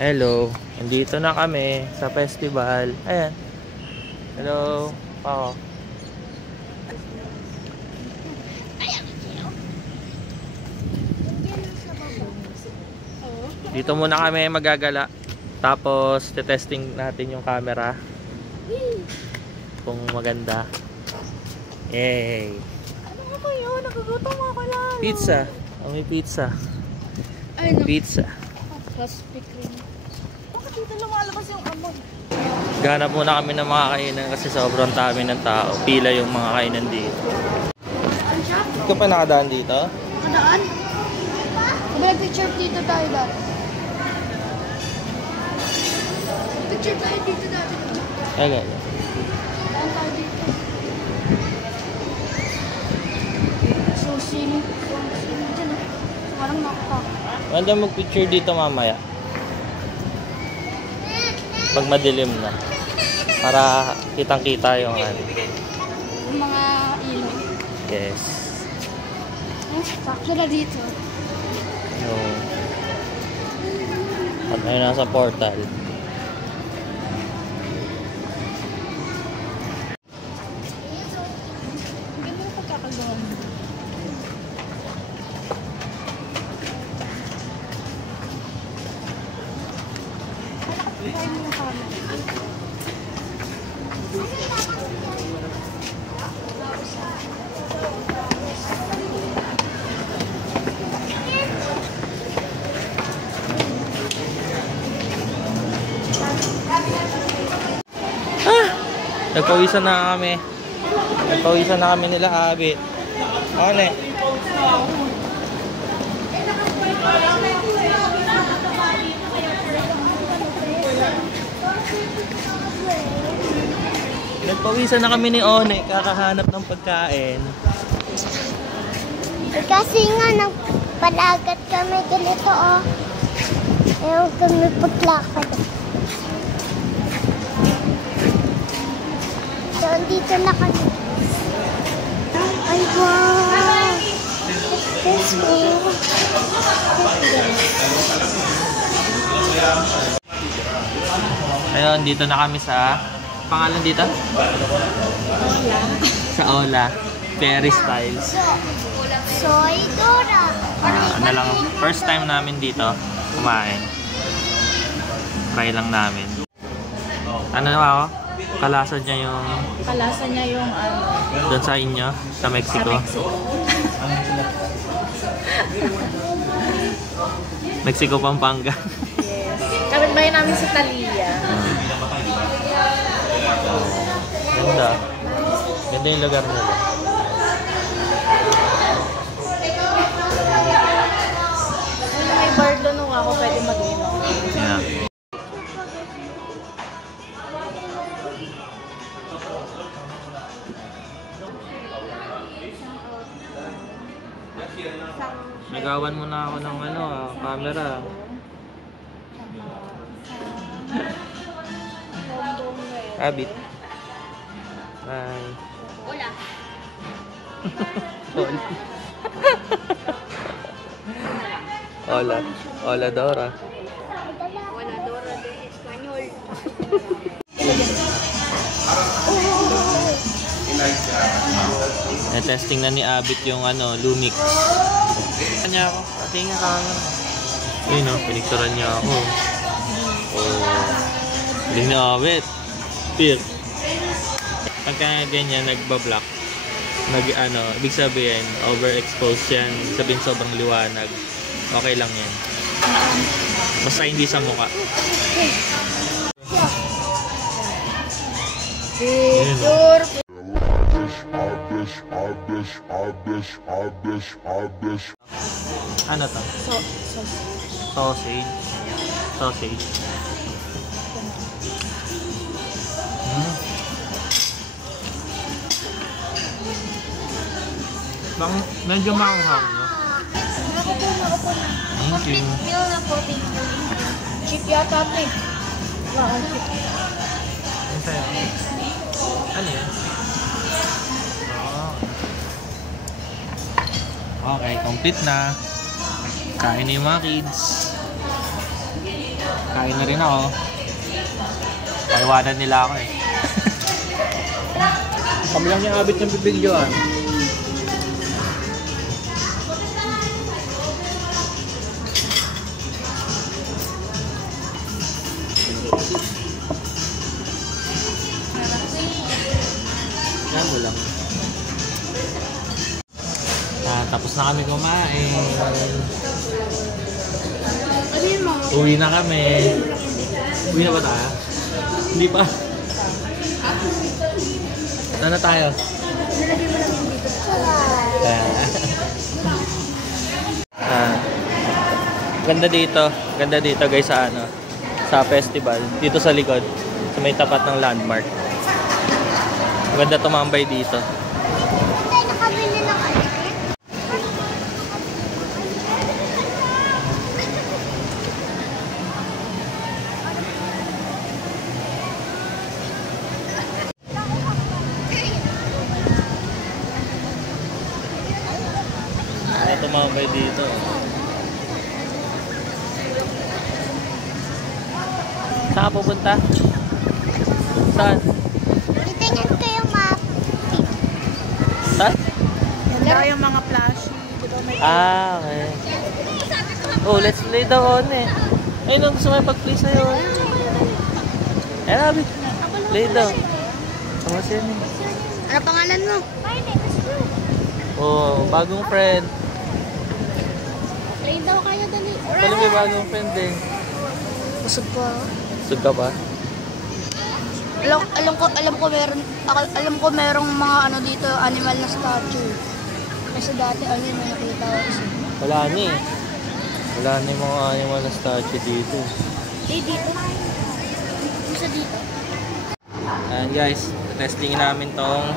Hello, nandito na kami sa festival. Ayan. Hello. Oo. Dito muna kami magagala. Tapos te-testing natin yung camera. Kung maganda. Yay. Ano nga ba yun? Nagugutom ako lang. Pizza. Oh, may pizza. Ay, no. Pizza. Crispy cream. Bakit dito lumalabas yung amon? Ganap muna kami ng mga kainan kasi sobrang dami ng tao. Pila yung mga kainan dito. Hindi ka pa nakadaan dito? Nakadaan? Mag-picture dito tayo dati. Picture tayo dito dati. Okay. Daan tayo dito. Sushi. Sushi dyan ah. Parang nakaka. Wala mag-picture dito mamaya. Pag madilim na. Para kitang-kita yung ano. Yung mga ilaw. Yes. Sakto na dito. Yung at ayun nasa portal. Ang ganda yung pagkakagawa mo. Try mo yung camera. Nagpawisan na kami. Nagpawisan na kami nila Abit. Ano eh? Nagpawisan na kami ni One. Kakahanap ng pagkain. Kasi nga nagpalagat kami ganito oh. Ayaw kami paglakad. So, dito na kami. Ay, wow! This cool. Ayun, dito na kami sa pangalan dito? Ola. Sa Ola. Fairy Styles. Soy Dora. Ano lang, first time namin dito kumain. Try lang namin. Ano na ako? Kalasa niya yung Kalasa niya yung ano. doon sa inyo, sa Mexico. Mexico, Pampanga. Yes. Kapitbahay namin sa Talia. Ganda. Ganda yung lugar nila. May bar doon nung ako pwede mag-inom. Yeah. Nagawan mo na ako ng ano, camera. Abit. Bye. Hola. Hola. Hola Dora. Hola Dora de Espanyol. Na-testing na ni Abit yung ano, Lumix. Kanya ako. Patingin ka nga. Ayun o, pinicturan niya ako. Oh. Galing na Abit. Peer. Pagka ganyan, nagbablock. Ibig sabihin, overexposed yan. Sabihin sobrang liwanag. Okay lang yan. Basta hindi sa mukha. Picture. Ano to? Sausage. Sausage. Bang, medyo maanghang, no? Nakaupo na. Thank you. Meal na po, thank you. Chip yata ito eh. Wala chip. Ano sa'yo? Ano yan? Okay, complete na. Kain na yung mga kids. Kain na rin ako. Paiwanan nila ako eh. Kami lang yung abit ng bibidyoan. Yan mo lang. Tapos na kami kumain. Uwi na kami. Uwi na ba tayo? Hindi pa. Saan na tayo? Ganda dito. Ganda dito guys sa ano. Sa festival. Dito sa likod. Sa may tapat ng landmark. Ganda tumambay dito. Tayo nakabili ng ano? Tumambay dito. Saan ka pupunta? Saan? Itingin ko yung map. Saan? Yan yung mga plushie. Okay. Oh, let's play the on eh. Ay, nung gusto mo pag-play sa'yo. Ayan, Abby. Play daw. Tama siya eh. Ano pangalan mo? Oh, bagong friend. Play daw kayo dali. Paano may bagong friend eh? Busog ko. Sug ka pa? Alam ko merong mga ano dito, animal na statue. Kasi dati ano yung nakita ko. Wala na eh. Wala na yung mga animal na statue dito. Dito. Isa dito. Ayan guys, testing namin tong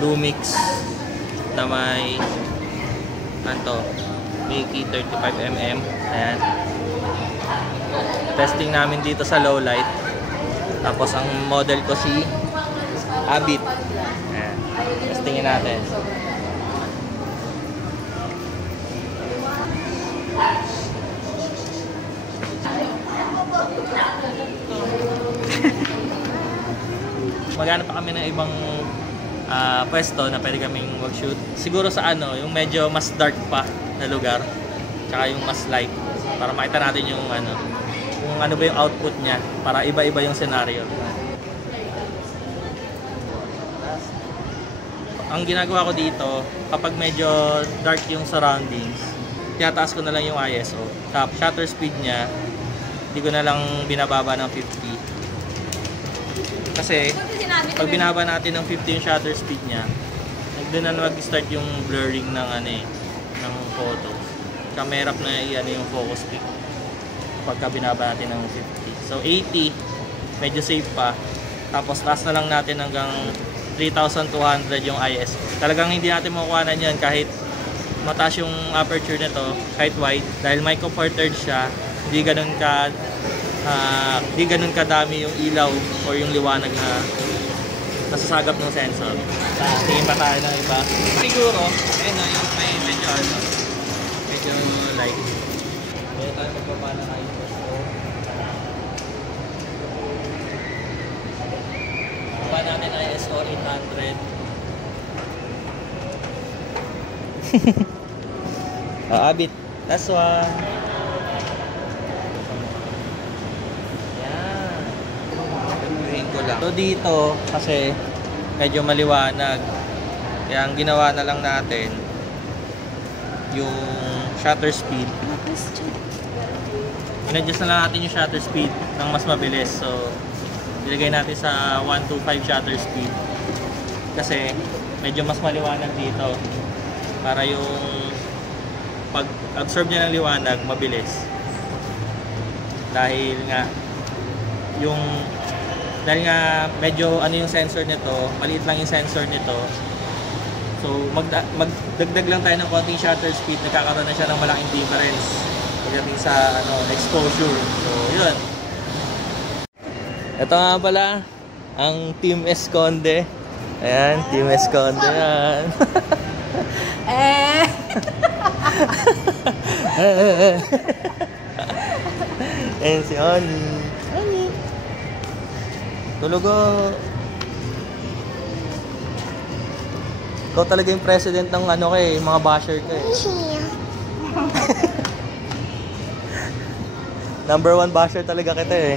Lumix na may ano Mickey 35mm. Ayan. Testing namin dito sa low light. Tapos ang model ko si Abit. Ayan. Testingin natin. Maghanap pa kami ng ibang pwesto na pwede kaming mag-shoot. Siguro sa ano, yung medyo mas dark pa na lugar. Tsaka yung mas light. Para makita natin yung ano, kung ano ba yung output niya. Para iba-iba yung scenario. Ang ginagawa ko dito, kapag medyo dark yung surroundings, tinataas ko na lang yung ISO. Sa shutter speed niya, hindi ko na lang binababa ng 50. Kasi, pag binaba natin ng 50 yung shutter speed niya, doon na mag-start yung blurring ng ano eh, ng photo. Kaya mahirap na i-ano yung focus peak pagka binaba natin ng 50. So 80, medyo safe pa. Tapos taas na lang natin hanggang 3,200 yung ISO. Talagang hindi natin makukuhanan yan kahit mataas yung aperture nito, kahit wide. Dahil micro four thirds siya, hindi ganun kadami yung ilaw o yung liwanag na nasasagap ng sensor. Tingin pa tayo ng iba. Siguro, ayun na yung may medyo light. Kaya tayo magbaba na kayo. Baba natin ISO 800. Abit. That's one. So dito kasi medyo maliwanag, kaya ang ginawa na lang natin yung shutter speed, in-adjust na lang natin yung shutter speed ng mas mabilis. So ilagay natin sa 125 shutter speed kasi medyo mas maliwanag dito para yung pag-absorb niya ng liwanag mabilis, dahil nga medyo ano yung sensor nito, maliit lang yung sensor nito. So magdagdag lang tayo ng konting shutter speed, nagkakaroon na siya ng malaking difference pagdating sa exposure. So yun. Ito nga pala ang Team Esconde. Ayan, Team Esconde yan. And si Ani. Ani. Tulog ko. Ikaw talaga yung president ng ano kay, mga basher ka eh. Number 1 basher talaga kita eh.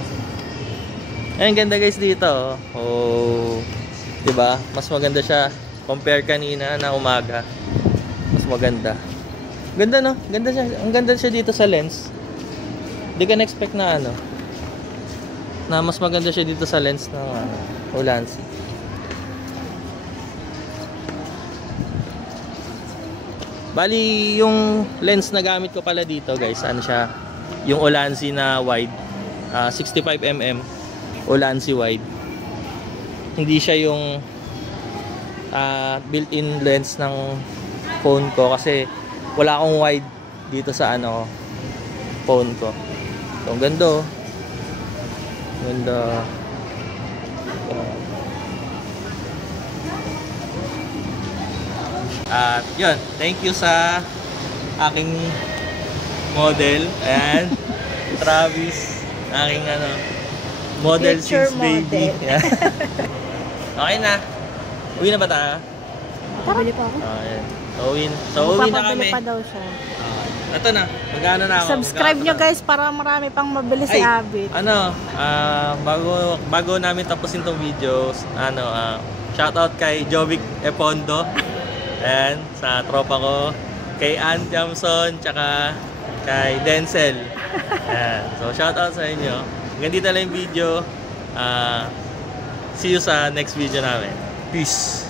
Ayun, ganda guys dito. Oh. Diba? Mas maganda siya. Compare kanina na umaga. Mas maganda. Ganda no? Ganda siya. Ang ganda siya dito sa lens. Hindi ka na-expect na ano. Na mas maganda siya dito sa lens ng Ulanzi. Bali, yung lens na gamit ko pala dito guys, ano siya? Yung Ulanzi na wide. 65mm. Ulanzi wide. Hindi siya yung built-in lens ng phone ko kasi wala akong wide dito sa ano phone ko. So, ang ganda oh. Ganda. At yun, thank you sa aking model and Travis, aking ano model Future since baby. model. Yeah. Okay na. Uwi na ba tayo? Pabili pa ako. Ayan. So uwi na kami. Magpapabili pa daw siya. Ito na, magkano na ako. Subscribe nyo Magkano? guys para marami pang mabili si Ay, Abit. Ano, bago namin tapusin tong videos, shoutout kay Jovic Epondo. Ayan, sa tropa ko, kay Ann Jamson, tsaka kay Denzel. Ayan, so shoutout sa inyo. Hanggang dito lang yung video. See you sa next video namin. Peace!